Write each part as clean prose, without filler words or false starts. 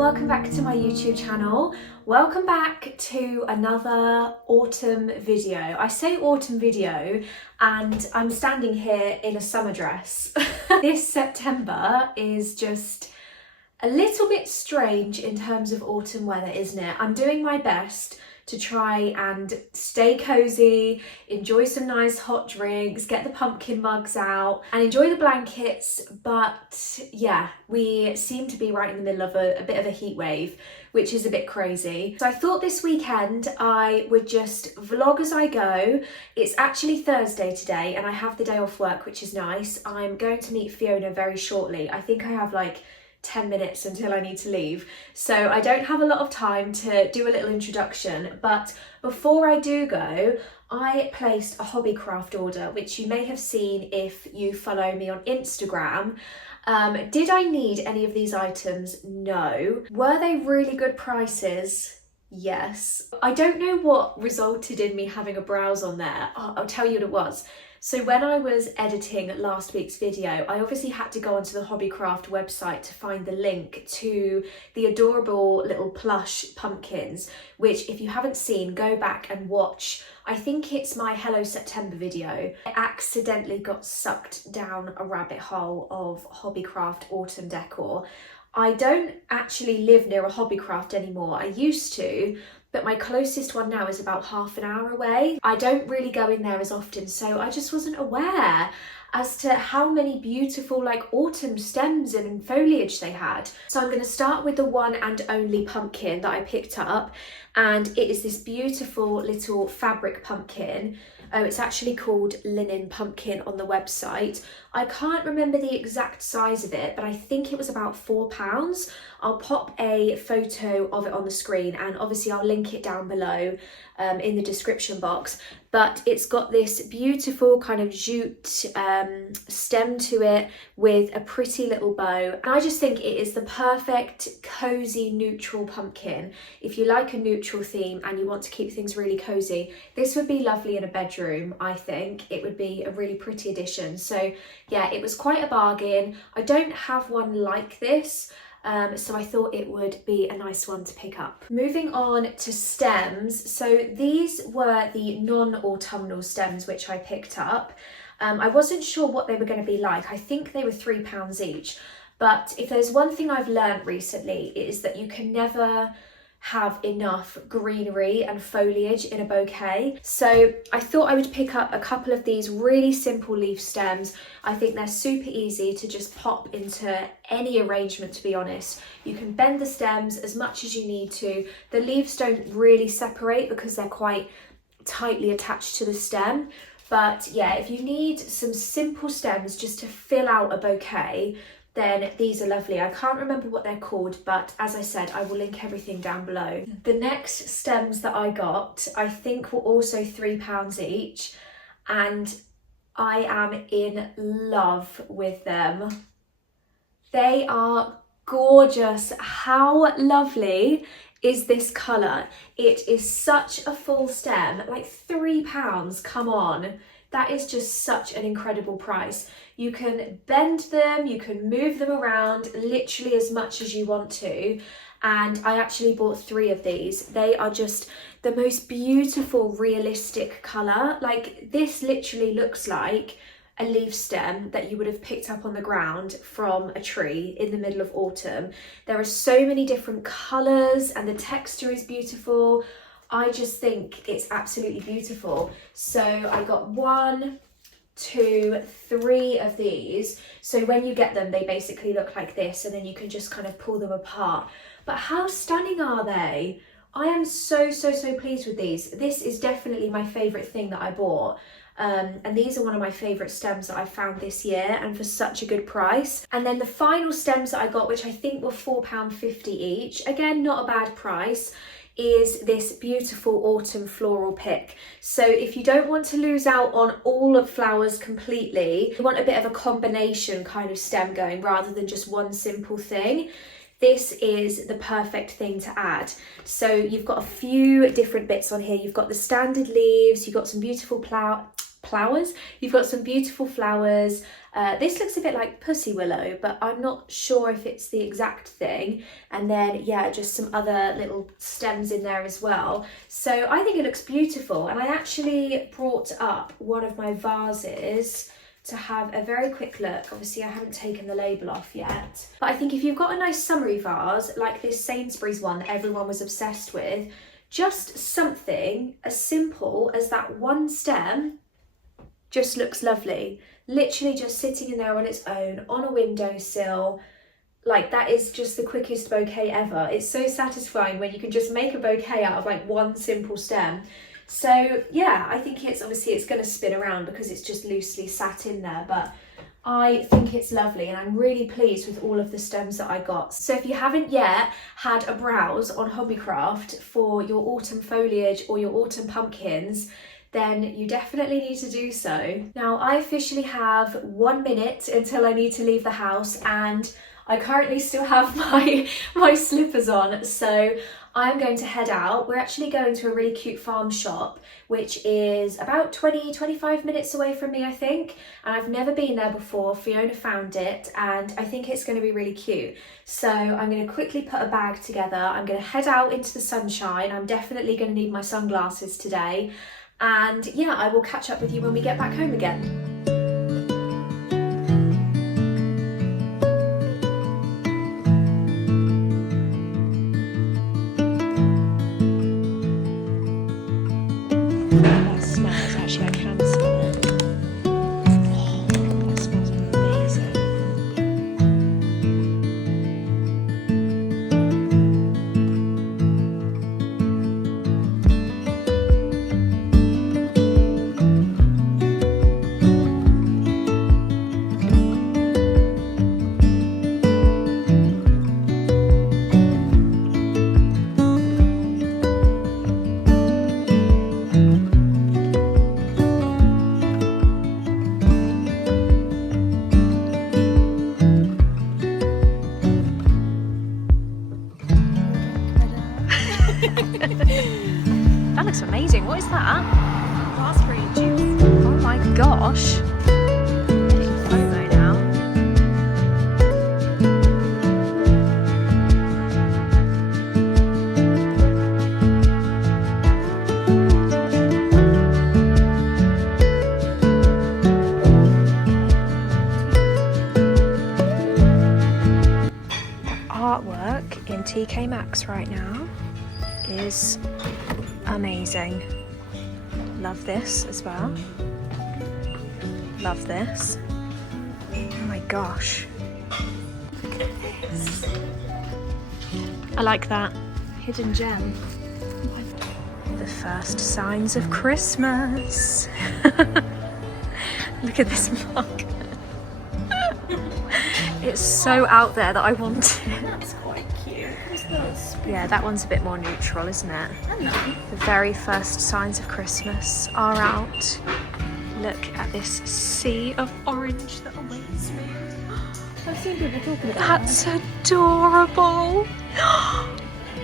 welcome back to my YouTube channel. Welcome back to another autumn video. I say autumn video and I'm standing here in a summer dress. This September is just a little bit strange in terms of autumn weather, isn't it? I'm doing my best to try and stay cozy, enjoy some nice hot drinks, get the pumpkin mugs out and enjoy the blankets, but yeah, we seem to be right in the middle of a bit of a heat wave, which is a bit crazy. So I thought this weekend I would just vlog as I go. It's actually Thursday today and I have the day off work, which is nice. I'm going to meet Fiona very shortly. I think I have like 10 minutes until I need to leave, so I don't have a lot of time to do a little introduction. But before I do go, I placed a Hobbycraft order, which you may have seen if you follow me on Instagram. Did I need any of these items? No. Were they really good prices? Yes. I don't know what resulted in me having a browse on there. I'll tell you what it was. So when I was editing last week's video, I obviously had to go onto the Hobbycraft website to find the link to the adorable little plush pumpkins, which if you haven't seen, go back and watch. I think it's my Hello September video. I accidentally got sucked down a rabbit hole of Hobbycraft autumn decor. I don't actually live near a Hobbycraft anymore. I used to, but my closest one now is about half an hour away. I don't really go in there as often, so I just wasn't aware as to how many beautiful like autumn stems and foliage they had. So I'm going to start with the one and only pumpkin that I picked up, and it is this beautiful little fabric pumpkin. Oh, it's actually called linen pumpkin on the website. I can't remember the exact size of it, but I think it was about £4. I'll pop a photo of it on the screen and obviously I'll link it down below in the description box. But it's got this beautiful kind of jute stem to it with a pretty little bow. And I just think it is the perfect cozy neutral pumpkin. If you like a neutral theme and you want to keep things really cozy, this would be lovely in a bedroom. I think it would be a really pretty addition. So yeah, it was quite a bargain. I don't have one like this, so I thought it would be a nice one to pick up. Moving on to stems. So these were the non-autumnal stems which I picked up. I wasn't sure what they were going to be like. I think they were £3 each. But if there's one thing I've learned recently, it is that you can never have enough greenery and foliage in a bouquet. So I thought I would pick up a couple of these really simple leaf stems. I think they're super easy to just pop into any arrangement, to be honest. You can bend the stems as much as you need to. The leaves don't really separate because they're quite tightly attached to the stem. But yeah, if you need some simple stems just to fill out a bouquet, then these are lovely. I can't remember what they're called, but as I said, I will link everything down below. The next stems that I got, I think were also £3 each, and I am in love with them. They are gorgeous. How lovely is this colour? It is such a full stem, like £3, come on. That is just such an incredible price. You can bend them, you can move them around literally as much as you want to. And I actually bought 3 of these. They are just the most beautiful, realistic colour. Like, this literally looks like a leaf stem that you would have picked up on the ground from a tree in the middle of autumn. There are so many different colours and the texture is beautiful. I just think it's absolutely beautiful. So I got 1, 2, 3 of these. So when you get them, they basically look like this, and then you can just kind of pull them apart. But how stunning are they? I am so pleased with these. This is definitely my favourite thing that I bought. And these are one of my favourite stems that I found this year, and for such a good price. And then the final stems that I got, which I think were £4.50 each, again, not a bad price, is this beautiful autumn floral pick. So if you don't want to lose out on all of flowers completely, you want a bit of a combination kind of stem going rather than just one simple thing, this is the perfect thing to add. So you've got a few different bits on here. You've got the standard leaves, you've got some beautiful flowers. You've got some beautiful flowers. This looks a bit like pussy willow, but I'm not sure if it's the exact thing. And then, yeah, just some other little stems in there as well. So I think it looks beautiful. And I actually brought up one of my vases to have a very quick look. Obviously I haven't taken the label off yet, but I think if you've got a nice summery vase like this Sainsbury's one that everyone was obsessed with, just something as simple as that one stem just looks lovely. Literally just sitting in there on its own on a windowsill. Like, that is just the quickest bouquet ever. It's so satisfying when you can just make a bouquet out of like one simple stem. So yeah, I think it's going to spin around because it's just loosely sat in there, but I think it's lovely and I'm really pleased with all of the stems that I got. So if you haven't yet had a browse on Hobbycraft for your autumn foliage or your autumn pumpkins, then you definitely need to do so. Now I officially have 1 minute until I need to leave the house, and I currently still have my slippers on, so I'm going to head out. We're actually going to a really cute farm shop, which is about 20-25 minutes away from me, I think. And I've never been there before. Fiona found it and I think it's going to be really cute. So I'm going to quickly put a bag together. I'm going to head out into the sunshine. I'm definitely going to need my sunglasses today. And yeah, I will catch up with you when we get back home again. That looks amazing. What is that? Raspberry juice. Oh my gosh. Getting FOMO now. The artwork in TK Maxx right now is amazing. Love this as well. Love this. Oh my gosh. Look at this. I like that. Hidden gem. The first signs of Christmas. Look at this mug. It's so out there that I want it. That's quite cute. Yeah, that one's a bit more neutral, isn't it? The very first signs of Christmas are out. Look at this sea of orange that awaits me. I've seen people talking about That's adorable.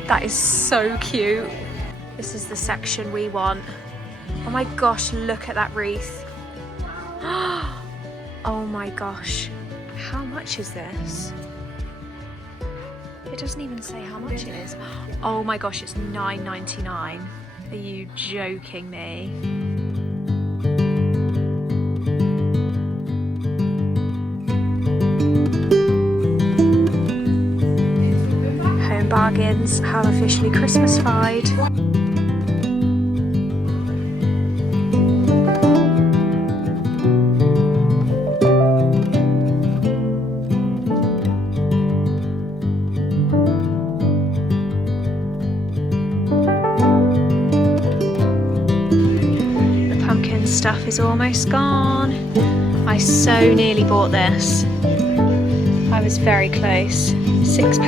That is so cute. This is the section we want. Oh my gosh, look at that wreath. Oh my gosh. How much is this? It doesn't even say how much it is. Oh my gosh, it's $9.99. Are you joking me? Home bargains have officially Christmas-fied. Stuff is almost gone. I so nearly bought this. I was very close. £6.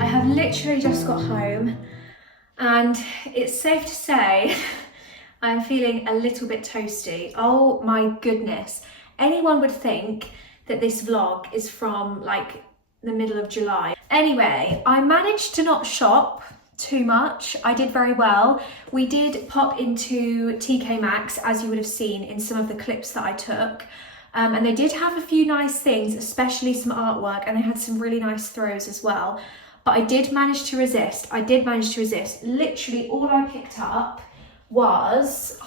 I have literally just got home and it's safe to say I am feeling a little bit toasty. Oh my goodness. Anyone would think that this vlog is from like the middle of July. Anyway, I managed to not shop too much. I did very well. We did pop into TK Maxx, as you would have seen in some of the clips that I took. And they did have a few nice things, especially some artwork, and they had some really nice throws as well. But I did manage to resist. Literally all I picked up was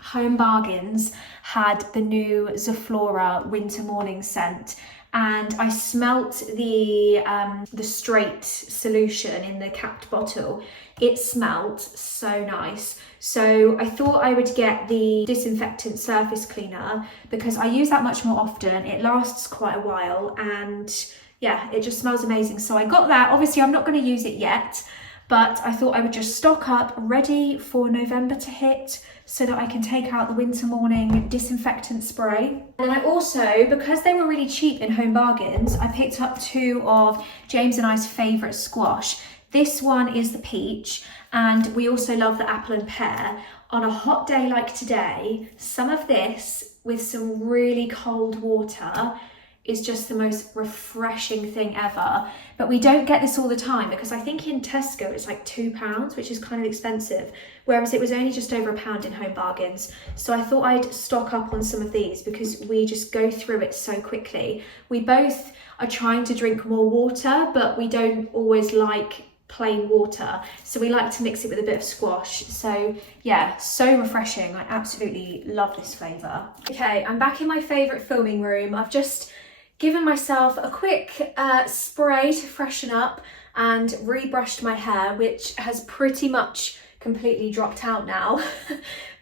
Home Bargains had the new Zaflora Winter Morning scent, and I smelt the straight solution in the capped bottle. It smelled so nice. So I thought I would get the disinfectant surface cleaner because I use that much more often. It lasts quite a while, and yeah, it just smells amazing. So I got that. Obviously I'm not going to use it yet, but I thought I would just stock up ready for November to hit so that I can take out the Winter Morning disinfectant spray. And I also, because they were really cheap in Home Bargains, I picked up two of James and I's favourite squash. This one is the peach, and we also love the apple and pear. On a hot day like today, some of this with some really cold water is just the most refreshing thing ever. But we don't get this all the time because I think in Tesco it's like £2, which is kind of expensive, whereas it was only just over £1 in Home Bargains. So I thought I'd stock up on some of these because we just go through it so quickly. We both are trying to drink more water, but we don't always like plain water, so we like to mix it with a bit of squash. So yeah, so refreshing. I absolutely love this flavour. Okay, I'm back in my favourite filming room. I've just given myself a quick spray to freshen up and rebrushed my hair, which has pretty much completely dropped out now.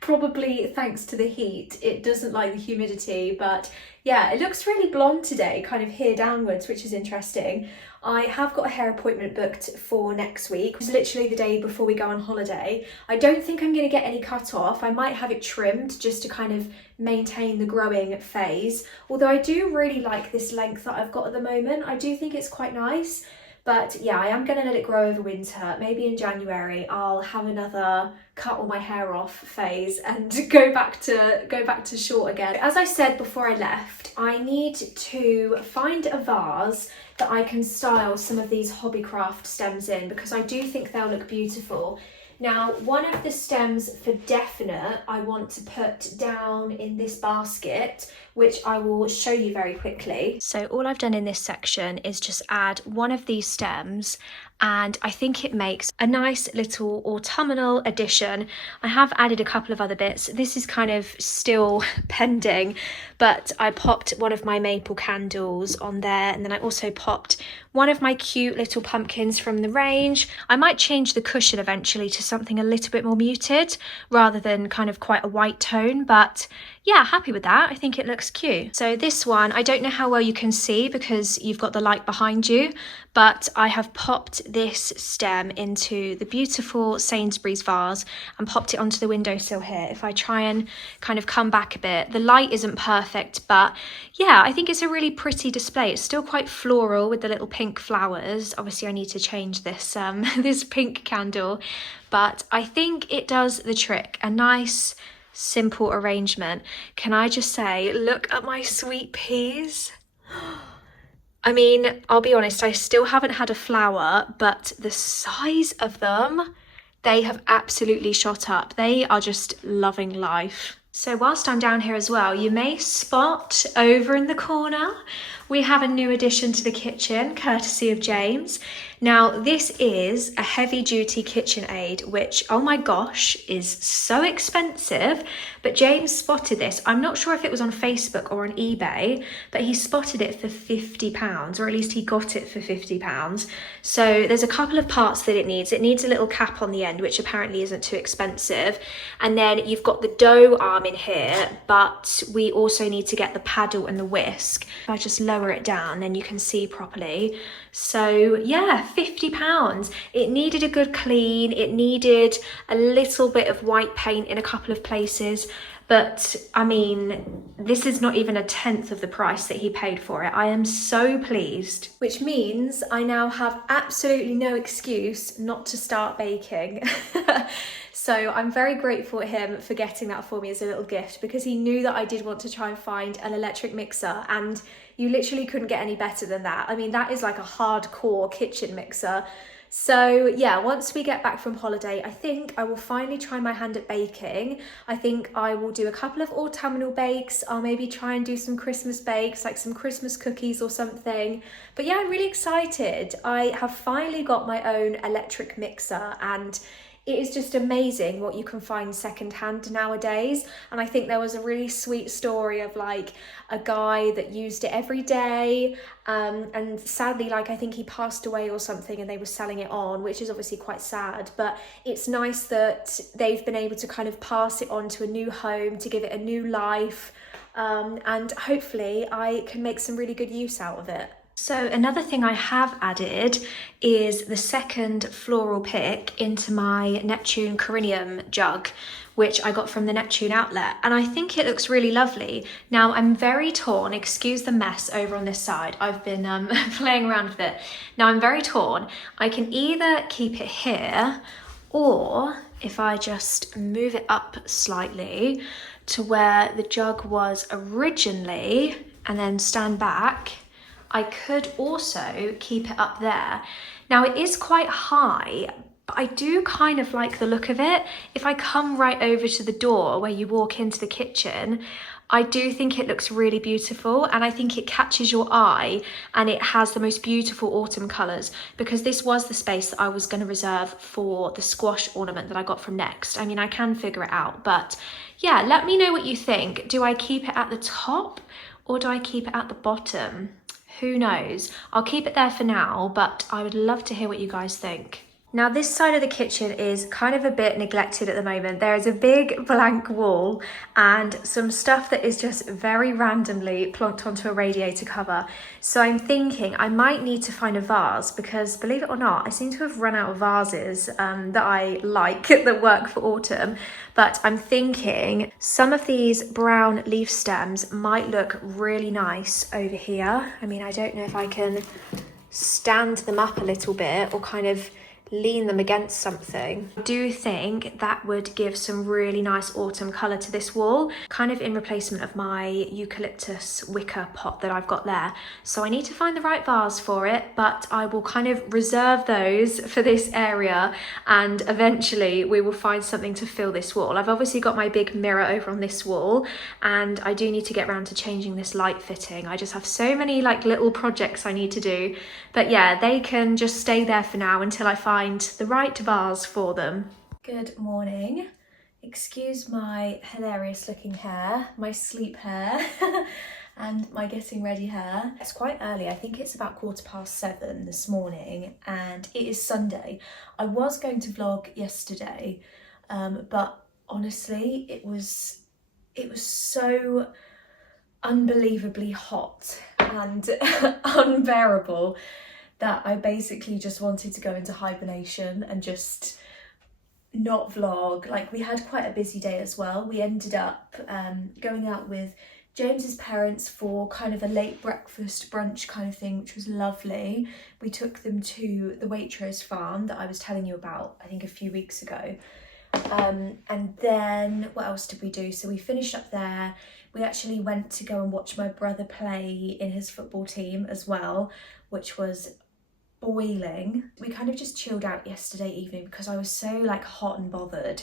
Probably thanks to the heat. It doesn't like the humidity, but yeah, it looks really blonde today, kind of here downwards, which is interesting. I have got a hair appointment booked for next week. It's literally the day before we go on holiday. I don't think I'm going to get any cut off. I might have it trimmed just to kind of maintain the growing phase. Although I do really like this length that I've got at the moment. I do think it's quite nice. But yeah, I am going to let it grow over winter. Maybe in January I'll have another cut all my hair off phase and go back to short again. As I said before I left, I need to find a vase that I can style some of these Hobbycraft stems in because I do think they'll look beautiful. Now, one of the stems for definite I want to put down in this basket, which I will show you very quickly. So all I've done in this section is just add one of these stems, and I think it makes a nice little autumnal addition. I have added a couple of other bits. This is kind of still pending, but I popped one of my maple candles on there, and then I also popped one of my cute little pumpkins from the range. I might change the cushion eventually to something a little bit more muted rather than kind of quite a white tone, but yeah, happy with that. I think it looks cute. So this one, I don't know how well you can see because you've got the light behind you, but I have popped this stem into the beautiful Sainsbury's vase and popped it onto the windowsill here. If I try and kind of come back a bit, the light isn't perfect, but yeah, I think it's a really pretty display. It's still quite floral with the little pink flowers. Obviously I need to change this this pink candle, but I think it does the trick. A nice simple arrangement. Can I just say, look at my sweet peas. I mean, I'll be honest, I still haven't had a flower, but the size of them, they have absolutely shot up. They are just loving life. So whilst I'm down here as well, you may spot over in the corner, we have a new addition to the kitchen, courtesy of James. Now, this is a heavy-duty KitchenAid, which, oh my gosh, is so expensive, but James spotted this. I'm not sure if it was on Facebook or on eBay, but he spotted it for £50, or at least he got it for £50. So there's a couple of parts that it needs. It needs a little cap on the end, which apparently isn't too expensive. And then you've got the dough arm in here, but we also need to get the paddle and the whisk. If I just lower it down, then you can see properly. So yeah, £50. It needed a good clean. It needed a little bit of white paint in a couple of places, but I mean, this is not even 1/10 of the price that he paid for it. I am so pleased. Which means I now have absolutely no excuse not to start baking. So I'm very grateful to him for getting that for me as a little gift, because he knew that I did want to try and find an electric mixer, and you literally couldn't get any better than that. I mean, that is like a hardcore kitchen mixer. So yeah, once we get back from holiday, I think I will finally try my hand at baking. I think I will do a couple of autumnal bakes. I'll maybe try and do some Christmas bakes, like some Christmas cookies or something. But yeah, I'm really excited. I have finally got my own electric mixer, and it is just amazing what you can find secondhand nowadays. And I think there was a really sweet story of like a guy that used it every day, and sadly, like I think he passed away or something, and they were selling it on, which is obviously quite sad. But it's nice that they've been able to kind of pass it on to a new home, to give it a new life, and hopefully I can make some really good use out of it. So another thing I have added is the second floral pick into my Neptune Corinium jug, which I got from the Neptune outlet, and I think it looks really lovely. Now I'm very torn, excuse the mess over on this side, I've been playing around with it. Now I'm very torn. I can either keep it here, or if I just move it up slightly to where the jug was originally and then stand back, I could also keep it up there. Now it is quite high, but I do kind of like the look of it. If I come right over to the door where you walk into the kitchen, I do think it looks really beautiful, and I think it catches your eye, and it has the most beautiful autumn colours, because this was the space that I was going to reserve for the squash ornament that I got from Next. I mean, I can figure it out, but yeah, let me know what you think. Do I keep it at the top or do I keep it at the bottom? Who knows? I'll keep it there for now, but I would love to hear what you guys think. Now this side of the kitchen is kind of a bit neglected at the moment. There is a big blank wall and some stuff that is just very randomly plonked onto a radiator cover. So I'm thinking I might need to find a vase, because believe it or not, I seem to have run out of vases that I like that work for autumn. But I'm thinking some of these brown leaf stems might look really nice over here. I mean, I don't know if I can stand them up a little bit or kind of lean them against something. I do think that would give some really nice autumn colour to this wall, kind of in replacement of my eucalyptus wicker pot that I've got there. So I need to find the right vase for it, but I will kind of reserve those for this area, and eventually we will find something to fill this wall. I've obviously got my big mirror over on this wall, and I do need to get around to changing this light fitting. I just have so many like little projects I need to do, but yeah, they can just stay there for now until I find the right vase for them. Good morning. Excuse my hilarious looking hair, my sleep hair and my getting ready hair. It's quite early. I think it's about 7:15 this morning, and it is Sunday. I was going to vlog yesterday, but honestly it was so unbelievably hot and unbearable that I basically just wanted to go into hibernation and just not vlog. Like, we had quite a busy day as well. We ended up going out with James's parents for kind of a late breakfast brunch kind of thing, which was lovely. We took them to the Waitrose farm that I was telling you about, I think a few weeks ago. And then what else did we do? So we finished up there. We actually went to go and watch my brother play in his football team as well, which was boiling. We kind of just chilled out yesterday evening because I was so like hot and bothered.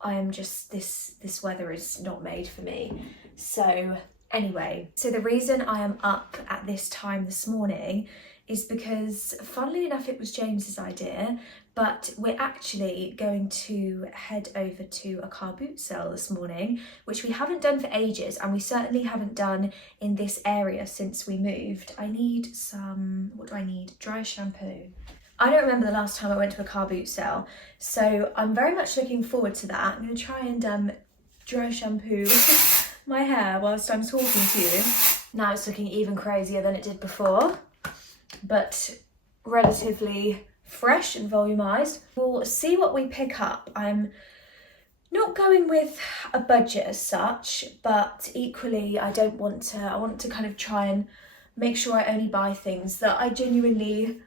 I am just, this weather is not made for me. So anyway, so the reason I am up at this time this morning is because, funnily enough, it was James's idea, but we're actually going to head over to a car boot sale this morning, which we haven't done for ages, and we certainly haven't done in this area since we moved. I need some, what do I need? Dry shampoo. I don't remember the last time I went to a car boot sale, so I'm very much looking forward to that. I'm going to try and dry shampoo my hair whilst I'm talking to you. Now it's looking even crazier than it did before, but relatively fresh and volumized. We'll see what we pick up. I'm not going with a budget as such, but equally I want to kind of try and make sure I only buy things that I genuinely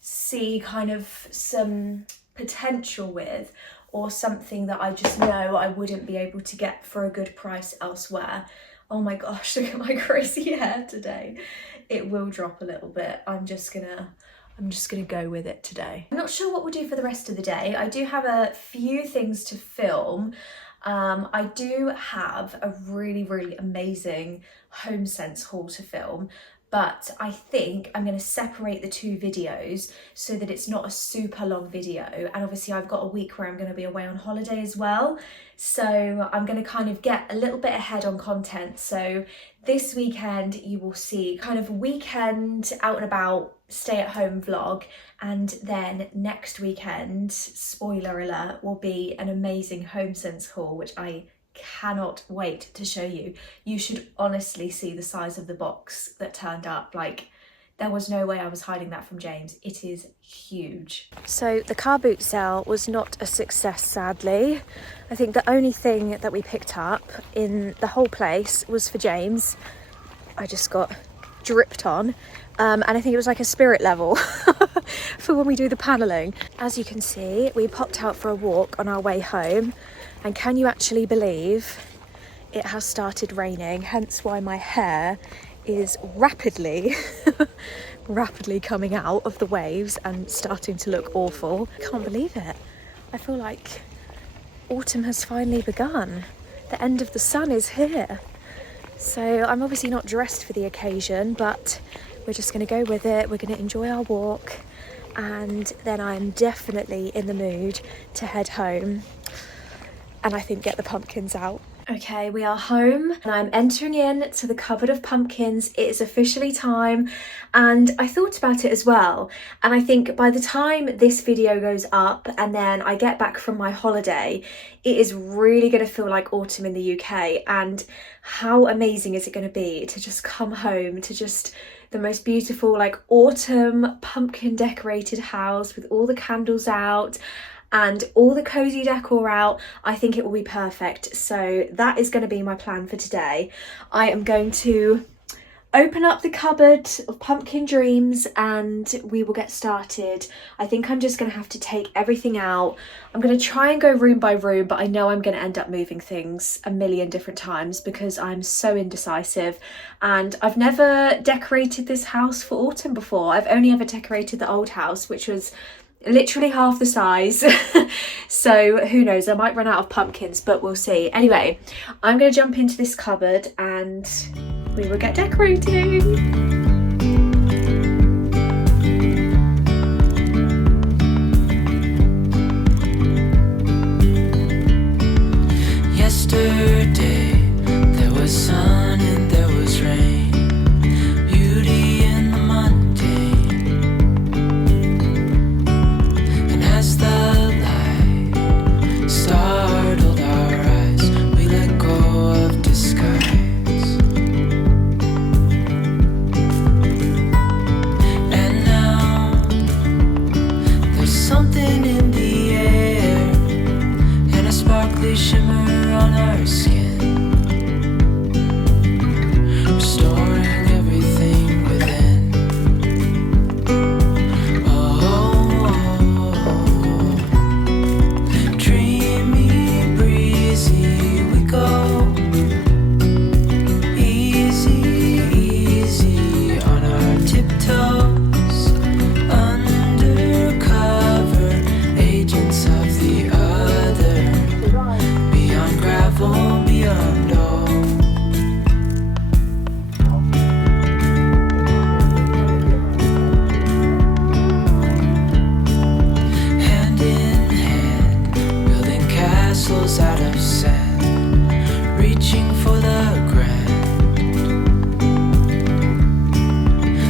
see kind of some potential with, or something that I just know I wouldn't be able to get for a good price elsewhere. Oh my gosh, look at my crazy hair today. It will drop a little bit. I'm just gonna go with it today. I'm not sure what we'll do for the rest of the day. I do have a few things to film. I do have a really amazing HomeSense haul to film, but I think I'm going to separate the two videos so that it's not a super long video. And obviously I've got a week where I'm going to be away on holiday as well, so I'm going to kind of get a little bit ahead on content. So this weekend you will see kind of a weekend out and about stay at home vlog, and then next weekend, spoiler alert, will be an amazing HomeSense haul, which I cannot wait to show you. You should honestly see the size of the box that turned up. Like, there was no way I was hiding that from James. It is huge. So the car boot sale was not a success, sadly. I think the only thing that we picked up in the whole place was for James. I just got dripped on. And I think it was like a spirit level for when we do the panelling. As you can see, we popped out for a walk on our way home, and can you actually believe it has started raining, hence why my hair is rapidly coming out of the waves and starting to look awful. I can't believe it. I feel like autumn has finally begun. The end of the sun is here. So I'm obviously not dressed for the occasion, but we're just going to go with it. We're going to enjoy our walk, and then I'm definitely in the mood to head home and I think get the pumpkins out. Okay, we are home and I'm entering in to the cupboard of pumpkins. It is officially time, and I thought about it as well, and I think by the time this video goes up and then I get back from my holiday, it is really going to feel like autumn in the UK. And how amazing is it going to be to just come home to just the most beautiful like autumn pumpkin decorated house with all the candles out and all the cozy decor out. I think it will be perfect. So that is going to be my plan for today. I am going to open up the cupboard of pumpkin dreams and we will get started. I think I'm just going to have to take everything out. I'm going to try and go room by room, but I know I'm going to end up moving things a million different times because I'm so indecisive, and I've never decorated this house for autumn before. I've only ever decorated the old house, which was literally half the size. So who knows, I might run out of pumpkins, but we'll see. Anyway, I'm going to jump into this cupboard and we will get decorating. Yesterday there was sun and there was rain, beauty in the mundane. And as the light startled our eyes, we let go of disguise. And now there's something in the air and a sparkly shimmer on our skin, restoring everything within. Oh, dreamy, breezy, we go easy, easy on our tiptoes, undercover agents of the other. Beyond gravel, beyond all. Hand in hand, building castles out of sand, reaching for the grand.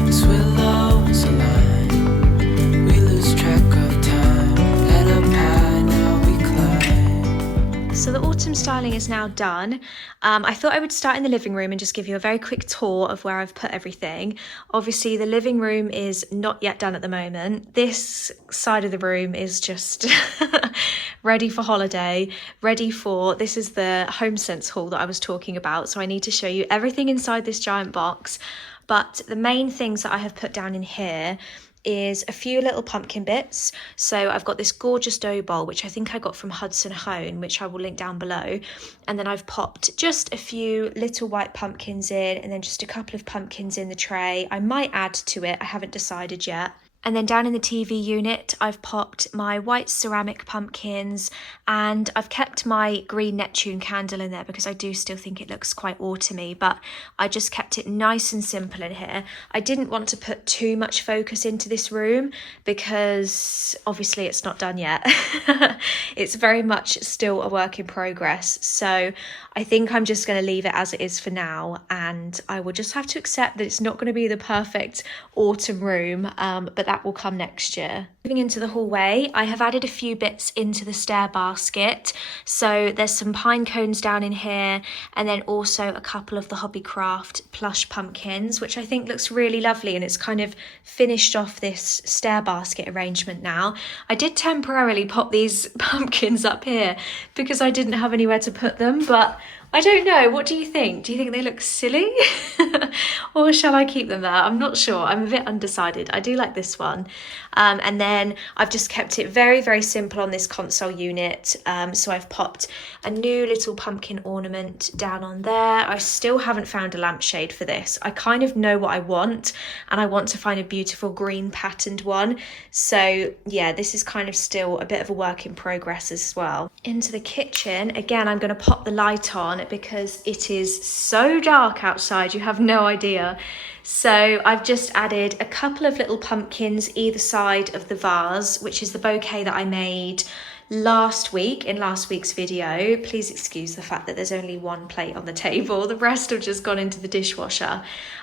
As willows align, we lose track of time. Head up high, now we climb. So the autumn styling is now done. I thought I would start in the living room and just give you a very quick tour of where I've put everything. Obviously the living room is not yet done at the moment. This side of the room is just ready for holiday, ready for, this is the HomeSense haul that I was talking about, so I need to show you everything inside this giant box. But the main things that I have put down in here is a few little pumpkin bits. So I've got this gorgeous dough bowl, which I think I got from Hudson Home, which I will link down below. And then I've popped just a few little white pumpkins in, and then just a couple of pumpkins in the tray. I might add to it, I haven't decided yet. And then down in the TV unit, I've popped my white ceramic pumpkins, and I've kept my green Neptune candle in there because I do still think it looks quite autumny, but I just kept it nice and simple in here. I didn't want to put too much focus into this room because obviously it's not done yet. It's very much still a work in progress. So I think I'm just going to leave it as it is for now, and I will just have to accept that it's not going to be the perfect autumn room, but that will come next year. Moving into the hallway, I have added a few bits into the stair basket. So there's some pine cones down in here, and then also a couple of the Hobbycraft plush pumpkins, which I think looks really lovely, and it's kind of finished off this stair basket arrangement now. I did temporarily pop these pumpkins up here because I didn't have anywhere to put them, but I don't know, what do you think? Do you think they look silly? Or shall I keep them there? I'm not sure, I'm a bit undecided. I do like this one. And then I've just kept it very, very simple on this console unit. So I've popped a new little pumpkin ornament down on there. I still haven't found a lampshade for this. I kind of know what I want, and I want to find a beautiful green patterned one. So yeah, this is kind of still a bit of a work in progress as well. Into the kitchen, again, I'm going to pop the light on because it is so dark outside, you have no idea. So I've just added a couple of little pumpkins either side of the vase, which is the bouquet that I made last week in last week's video. Please excuse the fact that there's only one plate on the table, the rest have just gone into the dishwasher.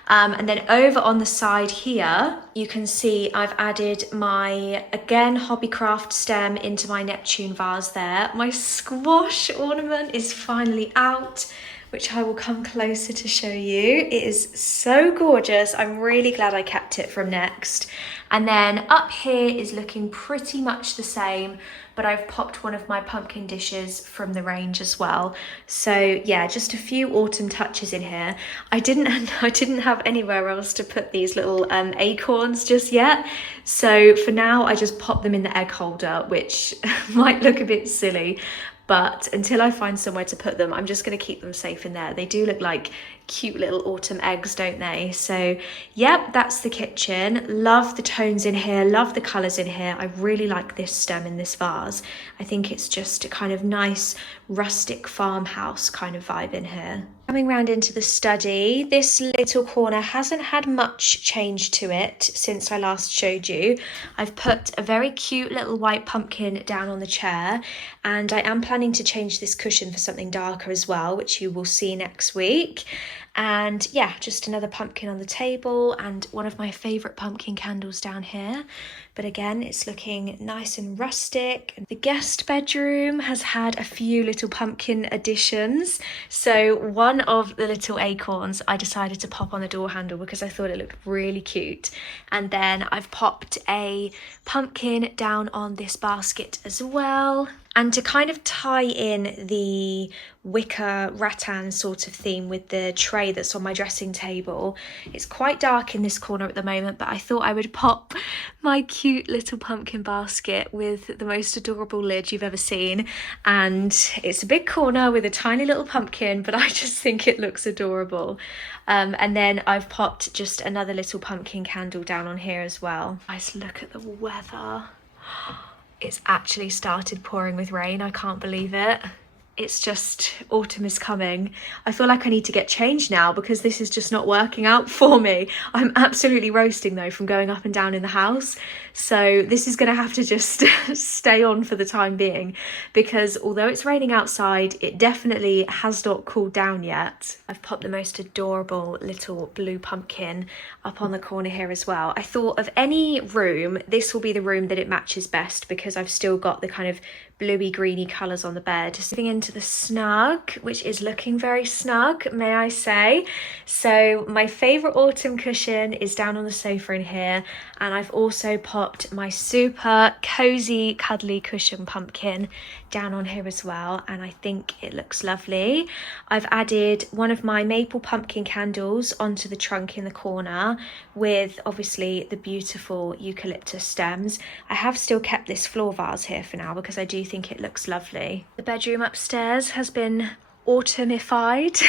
And then over on the side here, you can see I've added my, again, Hobbycraft stem into my Neptune vase there. My squash ornament is finally out, which I will come closer to show you. It is so gorgeous. I'm really glad I kept it from Next. And then up here is looking pretty much the same, but I've popped one of my pumpkin dishes from the range as well. So yeah, just a few autumn touches in here. I didn't have anywhere else to put these little acorns just yet. So for now, I just pop them in the egg holder, which might look a bit silly, but until I find somewhere to put them, I'm just going to keep them safe in there. They do look like cute little autumn eggs, don't they? So yep, that's the kitchen. Love the tones in here, love the colours in here. I really like this stem in this vase. I think it's just a kind of nice rustic farmhouse kind of vibe in here. Coming round into the study, this little corner hasn't had much change to it since I last showed you. I've put a very cute little white pumpkin down on the chair, and I am planning to change this cushion for something darker as well, which you will see next week. And yeah, just another pumpkin on the table and one of my favourite pumpkin candles down here. But again, it's looking nice and rustic. The guest bedroom has had a few little pumpkin additions. So one of the little acorns I decided to pop on the door handle because I thought it looked really cute. And then I've popped a pumpkin down on this basket as well. And to kind of tie in the wicker rattan sort of theme with the tray that's on my dressing table, it's quite dark in this corner at the moment, but I thought I would pop my cute little pumpkin basket with the most adorable lid you've ever seen. And it's a big corner with a tiny little pumpkin, but I just think it looks adorable. And then I've popped just another little pumpkin candle down on here as well. Nice look at the weather. It's actually started pouring with rain. I can't believe it. It's just, autumn is coming. I feel like I need to get changed now because this is just not working out for me. I'm absolutely roasting though from going up and down in the house. So this is gonna have to just stay on for the time being, because although it's raining outside, it definitely has not cooled down yet. I've popped the most adorable little blue pumpkin up on the corner here as well. I thought of any room, this will be the room that it matches best because I've still got the kind of bluey greeny colours on the bed. Moving into the snug, which is looking very snug, may I say. So my favourite autumn cushion is down on the sofa in here, and I've also popped my super cosy cuddly cushion pumpkin down on here as well, and I think it looks lovely. I've added one of my maple pumpkin candles onto the trunk in the corner with obviously the beautiful eucalyptus stems. I have still kept this floor vase here for now because I do think it looks lovely. The bedroom upstairs has been autumnified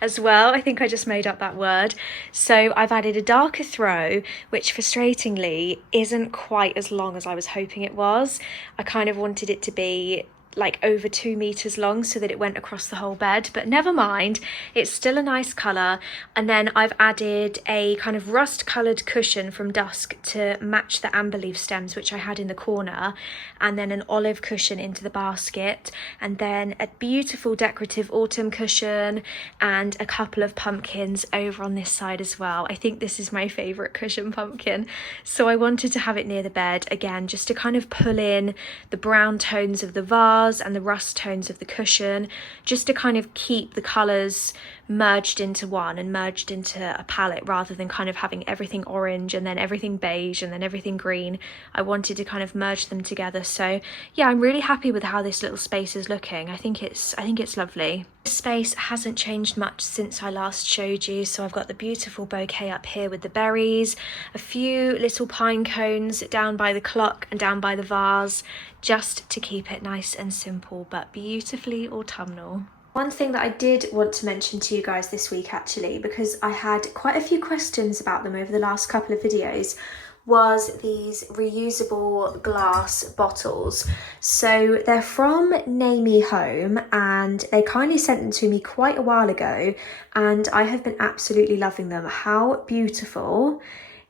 as well. I think I just made up that word. So I've added a darker throw, which frustratingly isn't quite as long as I was hoping it was. I kind of wanted it to be like over 2 meters long so that it went across the whole bed, but never mind, it's still a nice color. And then I've added a kind of rust colored cushion from dusk to match the amber leaf stems which I had in the corner, and then an olive cushion into the basket, and then a beautiful decorative autumn cushion and a couple of pumpkins over on this side as well. I think this is my favorite cushion pumpkin, so I wanted to have it near the bed again just to kind of pull in the brown tones of the vase and the rust tones of the cushion, just to kind of keep the colours merged into one and merged into a palette rather than kind of having everything orange and then everything beige and then everything green. I wanted to kind of merge them together. So yeah, I'm really happy with how this little space is looking. I think it's lovely. This space hasn't changed much since I last showed you. So I've got the beautiful bouquet up here with the berries, a few little pine cones down by the clock and down by the vase, just to keep it nice and simple but beautifully autumnal. One thing that I did want to mention to you guys this week actually, because I had quite a few questions about them over the last couple of videos, was these reusable glass bottles. So they're from Namie Home and they kindly sent them to me quite a while ago, and I have been absolutely loving them. How beautiful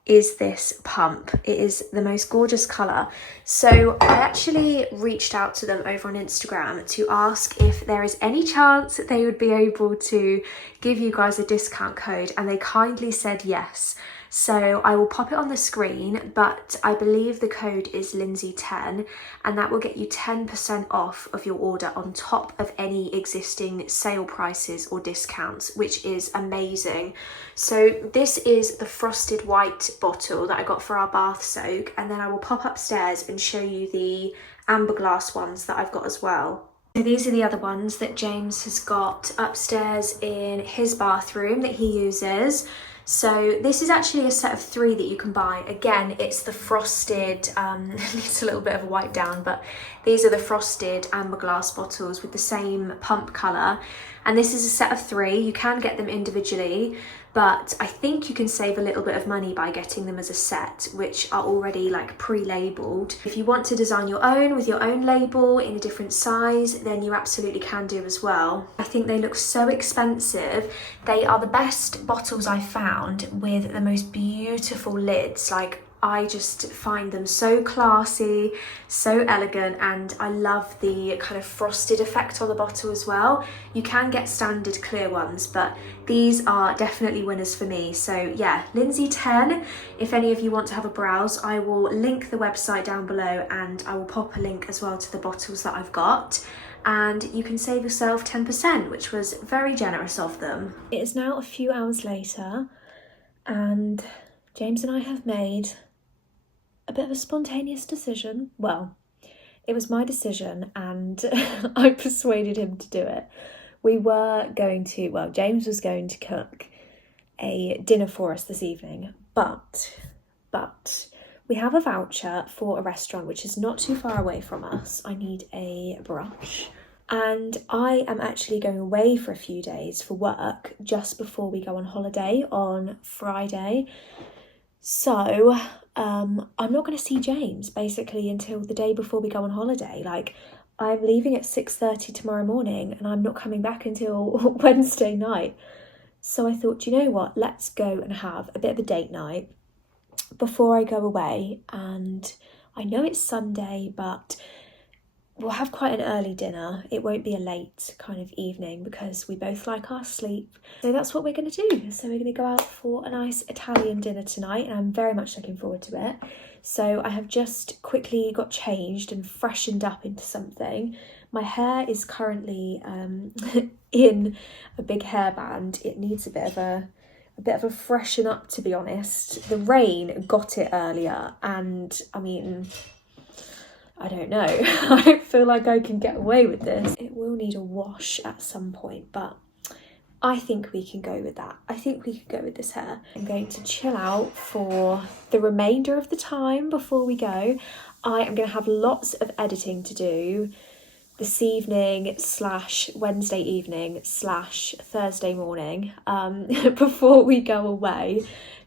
is this pump? It is the most gorgeous colour. So I actually reached out to them over on Instagram to ask if there is any chance that they would be able to give you guys a discount code, and they kindly said yes. So I will pop it on the screen, but I believe the code is Lyndsey10, and that will get you 10% off of your order on top of any existing sale prices or discounts, which is amazing. So this is the frosted white bottle that I got for our bath soak, and then I will pop upstairs and show you the amber glass ones that I've got as well. So these are the other ones that James has got upstairs in his bathroom that he uses. So this is actually a set of 3 that you can buy. Again, it's the frosted, needs a little bit of a wipe down, but these are the frosted amber glass bottles with the same pump colour. And this is a set of 3. You can get them individually, but I think you can save a little bit of money by getting them as a set, which are already like pre-labelled. If you want to design your own with your own label in a different size, then you absolutely can do as well. I think they look so expensive. They are the best bottles I've found with the most beautiful lids. Like, I just find them so classy, so elegant, and I love the kind of frosted effect on the bottle as well. You can get standard clear ones, but these are definitely winners for me. So yeah, Lyndsey10, if any of you want to have a browse, I will link the website down below, and I will pop a link as well to the bottles that I've got, and you can save yourself 10%, which was very generous of them. It is now a few hours later, and James and I have made a bit of a spontaneous decision. Well, it was my decision and I persuaded him to do it. We were going to, well, James was going to cook a dinner for us this evening, but we have a voucher for a restaurant which is not too far away from us. I need a brush, and I am actually going away for a few days for work just before we go on holiday on Friday. So I'm not going to see James basically until the day before we go on holiday. Like, I'm leaving at 6:30 tomorrow morning and I'm not coming back until Wednesday night. So I thought, you know what, let's go and have a bit of a date night before I go away. And I know it's Sunday, but we'll have quite an early dinner. It won't be a late kind of evening because we both like our sleep. So that's what we're going to do. So we're going to go out for a nice Italian dinner tonight, and I'm very much looking forward to it. So I have just quickly got changed and freshened up into something. My hair is currently in a big hairband. It needs a bit of a freshen up, to be honest. The rain got it earlier, and I mean, I don't know. I don't feel like I can get away with this. It will need a wash at some point, but I think we can go with that. I think we can go with this hair. I'm going to chill out for the remainder of the time before we go. I am going to have lots of editing to do this evening / Wednesday evening / Thursday morning before we go away,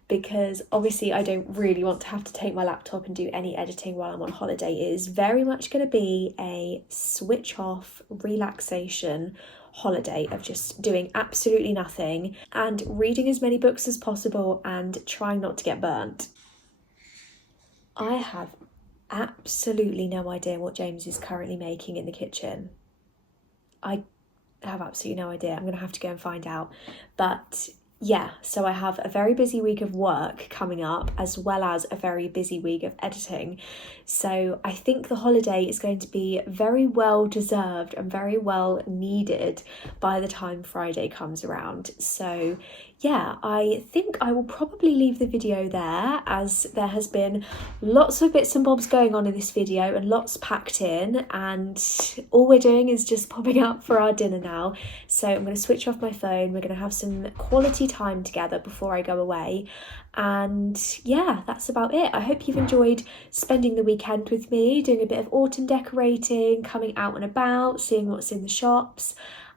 because obviously I don't really want to have to take my laptop and do any editing while I'm on holiday. It is very much going to be a switch off, relaxation holiday of just doing absolutely nothing and reading as many books as possible and trying not to get burnt. I have absolutely no idea what James is currently making in the kitchen. I have absolutely no idea. I'm going to have to go and find out. But yeah, so I have a very busy week of work coming up, as well as a very busy week of editing. So I think the holiday is going to be very well deserved and very well needed by the time Friday comes around. So yeah, I think I will probably leave the video there, as there has been lots of bits and bobs going on in this video and lots packed in, and all we're doing is just popping up for our dinner now. So I'm going to switch off my phone. We're going to have some quality time together before I go away. And yeah, that's about it. I hope you've enjoyed spending the weekend with me, doing a bit of autumn decorating, coming out and about, seeing what's in the shops.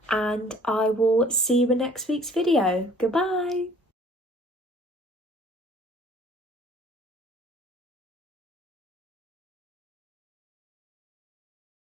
And I will see you in next week's video. Goodbye.